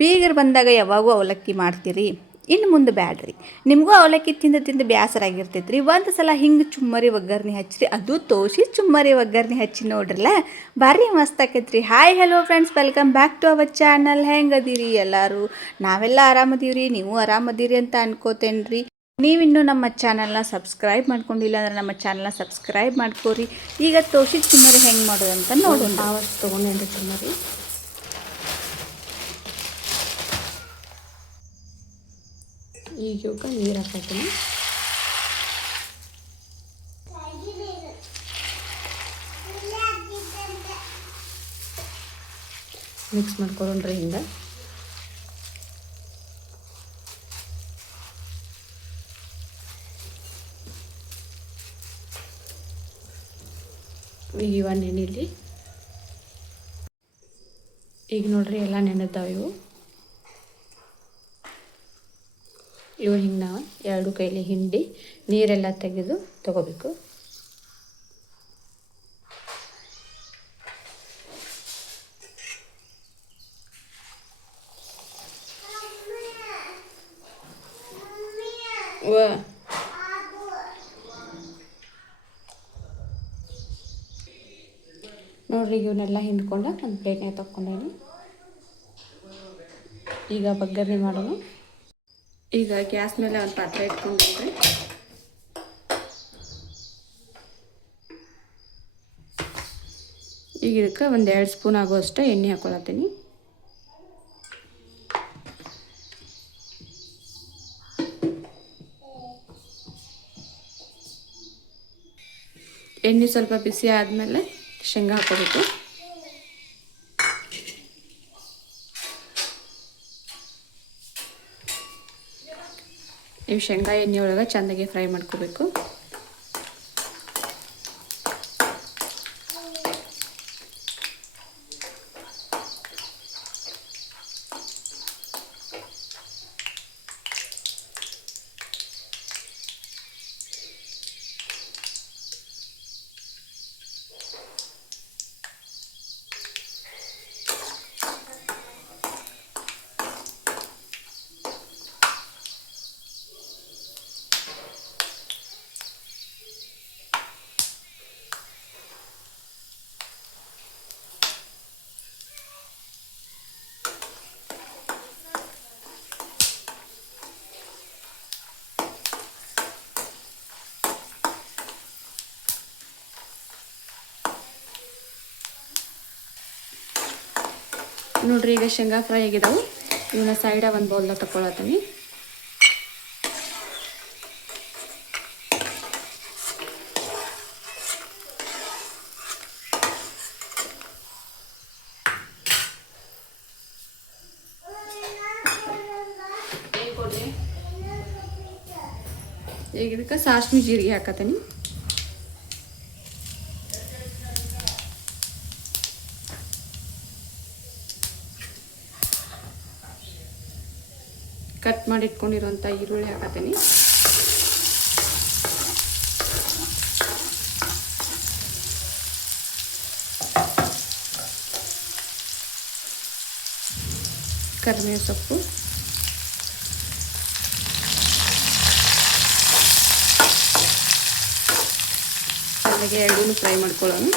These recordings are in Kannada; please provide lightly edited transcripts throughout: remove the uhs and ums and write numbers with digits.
ಬೀಗರು ಬಂದಾಗ ಯಾವಾಗೂ ಅವಲಕ್ಕಿ ಮಾಡ್ತೀರಿ, ಇನ್ನು ಮುಂದೆ ಬ್ಯಾಡ್ರಿ. ನಿಮಗೂ ಅವಲಕ್ಕಿ ತಿಂದು ತಿಂದು ಬೇಸರ ಆಗಿರ್ತೈತ್ರಿ. ಒಂದು ಸಲ ಹಿಂಗೆ ಚುಮ್ಮರಿ ಒಗ್ಗರ್ಣೆ ಹಚ್ಚಿರಿ, ಅದು ತೋಸಿ ಚುಮ್ಮರಿ ಒಗ್ಗರ್ಣೆ ಹಚ್ಚಿ ನೋಡ್ರಲ್ಲ, ಭಾರಿ ಮಸ್ತ್ ಆಕೈತ್ರಿ. Hi hello friends, welcome back to our channel. ಹೆಂಗದೀರಿ ಎಲ್ಲರೂ? ನಾವೆಲ್ಲ ಆರಾಮದೀವ್ರಿ, ನೀವು ಆರಾಮದೀರಿ ಅಂತ ಅನ್ಕೋತೇನ್ರಿ. ನೀವಿನ್ನೂ ನಮ್ಮ ಚಾನಲ್ನ ಸಬ್ಸ್ಕ್ರೈಬ್ ಮಾಡ್ಕೊಂಡಿಲ್ಲ ಅಂದ್ರೆ ನಮ್ಮ ಚಾನಲ್ನ ಸಬ್ಸ್ಕ್ರೈಬ್ ಮಾಡ್ಕೋರಿ. ಈಗ ತೋಸಿದ ಚುಮ್ಮರಿ ಹೆಂಗೆ ಮಾಡೋದು ಅಂತ ನೋಡೋಣ. ಆವಷ್ಟು ತೊಗೊಂಡೇನ್ರಿ ಚುಮ್ಮರಿ. ಈಗ ಇವಕ್ಕೆ ನೀರು ಹಾಕತ್ತೀನಿ. ಮಿಕ್ಸ್ ಮಾಡ್ಕೊಳ್ರಿ ಹಿಂಗೆ. ಈಗ ಇವ ನೆನಿಲಿ. ಈಗ ನೋಡ್ರಿ ಎಲ್ಲ ನೆನೆದಾವ ಇವು. ಹಿಂಗೆ ನಾವು ಎರಡು ಕೈಲಿ ಹಿಂಡಿ ನೀರೆಲ್ಲ ತೆಗೆದು ತಗೋಬೇಕು. ನೋಡ್ರಿ ಇವನ್ನೆಲ್ಲ ಹಿಂಡ್ಕೊಂಡು ಒಂದು ಪ್ಲೇಟ್ನಾಗ ತಕ್ಕೊಂಡೇನಿ. ಈಗ ಒಗ್ಗರಣೆ ಮಾಡೋಣ. ಈಗ ಗ್ಯಾಸ್ ಮೇಲೆ ಒಂದು ಪಾತ್ರೆ ಇಟ್ಕೊಂಡ್ರೆ ಈಗ ಇದಕ್ಕೆ ಒಂದು 2 ಸ್ಪೂನ್ ಆಗುವಷ್ಟು ಎಣ್ಣೆ ಹಾಕೊಳತ್ತೀನಿ. ಎಣ್ಣೆ ಸ್ವಲ್ಪ ಬಿಸಿ ಆದಮೇಲೆ ಶೇಂಗಾ ಹಾಕೋಬೇಕು. ನೀವು ಶೇಂಗಾ ಎಣ್ಣೆ ಒಳಗೆ ಚೆಂದಾಗಿ ಫ್ರೈ ಮಾಡ್ಕೋಬೇಕು. ನೋಡ್ರಿ ಈಗ ಶೇಂಗಾ ಫ್ರೈ ಆಗಿದಾವು. ಇವನ್ನ ಸೈಡಾಗ ಒಂದು ಬೌಲ್ದಾಗ ತಗೊಳತ್ತೀನಿ. ಈಗ ಇದಕ್ಕೆ ಸಾಸ್ಮಿ ಜೀರಿಗೆ ಹಾಕತ್ತೀನಿ. ಕಟ್ ಮಾಡಿ ಇಟ್ಕೊಂಡಿರೋಂಥ ಈರುಳ್ಳಿ ಹಾಕತ್ತೀನಿ. ಕರಿಬೇವು ಸೊಪ್ಪು, ಚೆನ್ನಾಗಿ ಎರಡೂ ಫ್ರೈ ಮಾಡ್ಕೊಳ್ಳೋಣ.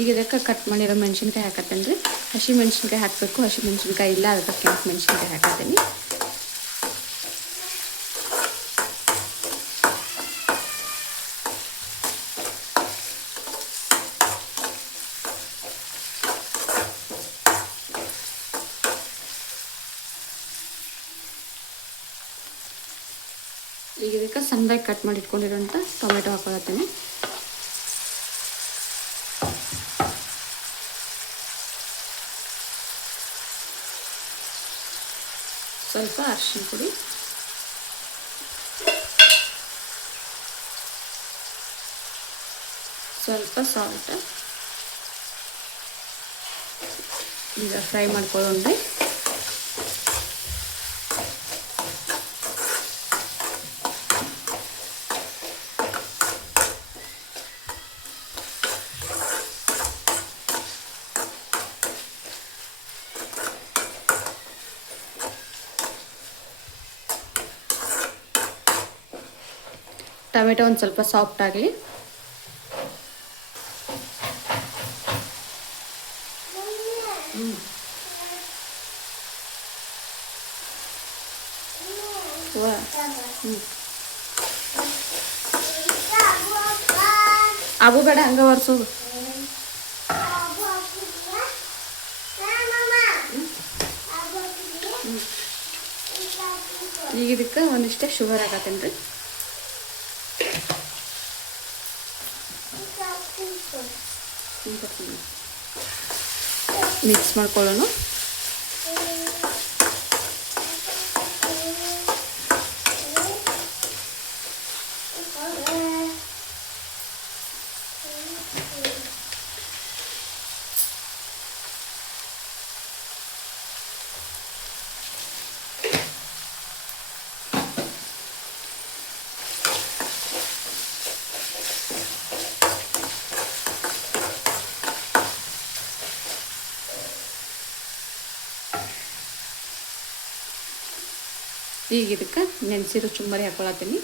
ಈಗ ಇದಕ್ಕೆ ಕಟ್ ಮಾಡಿರೋ ಮೆಣಸಿನ್ಕಾಯಿ ಹಾಕತ್ತೇನೆ ರೀ. ಹಸಿ ಮೆಣಸಿನ್ಕಾಯಿ ಹಾಕಬೇಕು. ಹಸಿ ಮೆಣಸಿನ್ಕಾಯಿ ಇಲ್ಲ, ಅದಕ್ಕೆ ಕೆಂಪು ಮೆಣಸಿನ್ಕಾಯಿ ಹಾಕತ್ತೀನಿ. ಈಗ ಇದಕ್ಕೆ ಸಣ್ಣದಾಗಿ ಕಟ್ ಮಾಡಿ ಇಟ್ಕೊಂಡಿರೋಂಥ ಟೊಮೆಟೊ ಹಾಕೊಳತ್ತೀನಿ. ಸ್ವಲ್ಪ ಅರಿಶಿನ ಪುಡಿ, ಸ್ವಲ್ಪ ಸಾಲ್ಟ್. ಈಗ ಫ್ರೈ ಮಾಡ್ಕೊಳ್ಳೋಣ್ರಿ. ಟೊಮೆಟೊ ಒಂದು ಸ್ವಲ್ಪ ಸಾಫ್ಟ್ ಆಗಲಿ. ಅವು ಬೇಡ, ಹಂಗೆ ಒರೆಸೋದು. ಈಗ ಇದಕ್ಕೆ ಒಂದಿಷ್ಟೇ ಶುಗರ್ ಹಾಕತ್ತೇನೆ ರೀ. ಮಿಕ್ಸ್ ಮಾಡ್ಕೊಳ್ಳೋಣ. ಈಗ ಇದಕ್ಕೆ ನೆನೆಸಿರೋ ಚುಮ್ಮರಿ ಹಾಕೊಳತ್ತೀನಿ.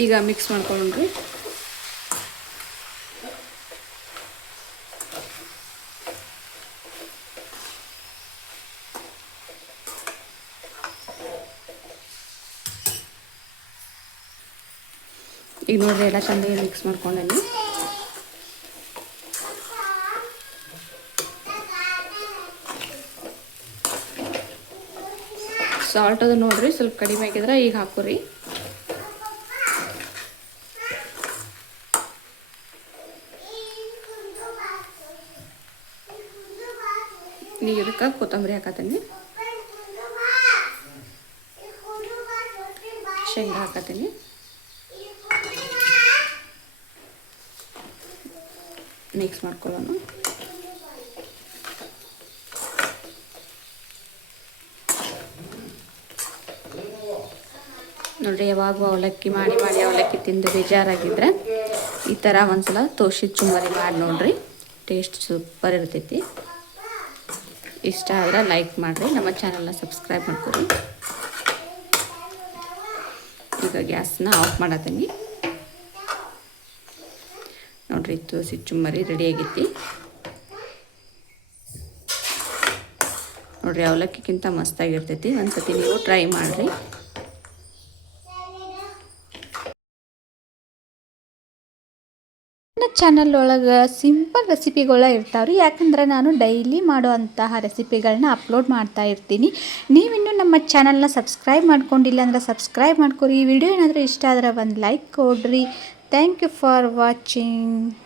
ಈಗ ಮಿಕ್ಸ್ ಮಾಡ್ಕೊಳ್ಳೋಣ್ರಿ. ಈಗ ನೋಡ್ರಿ ಎಲ್ಲ ಚೆನ್ನಾಗಿ ಮಿಕ್ಸ್ ಮಾಡ್ಕೊಂಡೇನಿ. ಸಾಲ್ಟ್ ಅದು ನೋಡ್ರಿ ಸ್ವಲ್ಪ ಕಡಿಮೆ ಆಗಿದ್ರೆ ಈಗ ಹಾಕೋರಿ. ಈಗ ಇದಕ್ಕೆ ಕೊತ್ತಂಬರಿ ಹಾಕತ್ತೀನಿ, ಶೇಂಗಾ ಹಾಕತ್ತೀನಿ, ಮಿಕ್ಸ್ ಮಾಡ್ಕೊಳ್ಳೋಣ. ನೋಡ್ರಿ, ಯಾವಾಗ ಅವಲಕ್ಕಿ ಮಾಡಿ ಅವಲಕ್ಕಿ ತಿಂದು ಬೇಜಾರಾಗಿದ್ರೆ ಈ ಥರ ಒಂದ್ಸಲ ತೋಷಿದ ಚುಮ್ಮರಿ ಮಾಡಿ ನೋಡ್ರಿ, ಟೇಸ್ಟ್ ಸೂಪರ್ ಇರ್ತೈತಿ. ಇಷ್ಟ ಆದ್ರೆ ಲೈಕ್ ಮಾಡಿರಿ, ನಮ್ಮ ಚಾನಲ್ನ ಸಬ್ಸ್ಕ್ರೈಬ್ ಮಾಡ್ಕೊರಿ. ಈಗ ಗ್ಯಾಸ್ನ ಆಫ್ ಮಾಡತ್ತೀನಿ. ನೋಡ್ರಿ, ತೋಷಿದ ಚುಮ್ಮರಿ ರೆಡಿ ಆಗೈತಿ. ನೋಡ್ರಿ, ಅವಲಕ್ಕಿಗಿಂತ ಮಸ್ತಾಗಿರ್ತೈತಿ. ಒಂದ್ಸತಿ ನೀವು ಟ್ರೈ ಮಾಡಿರಿ. ನನ್ನ ಚಾನಲ್ ಒಳಗೆ ಸಿಂಪಲ್ ರೆಸಿಪಿಗಳು ಇರ್ತಾವ್ರಿ. ಯಾಕಂದ್ರೆ ನಾನು ಡೈಲಿ ಮಾಡುವಂತಹ ರೆಸಿಪಿಗಳನ್ನ ಅಪ್ಲೋಡ್ ಮಾಡ್ತಾ ಇರ್ತೀನಿ. ನೀವಿನ್ನೂ ನಮ್ಮ ಚಾನಲ್ನ ಸಬ್ಸ್ಕ್ರೈಬ್ ಮಾಡ್ಕೊಂಡಿಲ್ಲ ಅಂದರೆ ಸಬ್ಸ್ಕ್ರೈಬ್ ಮಾಡ್ಕೊರಿ. ಈ ವಿಡಿಯೋ ಏನಾದರೂ ಇಷ್ಟ ಆದರೆ ಒಂದು ಲೈಕ್ ಕೊಡ್ರಿ. Thank you for watching.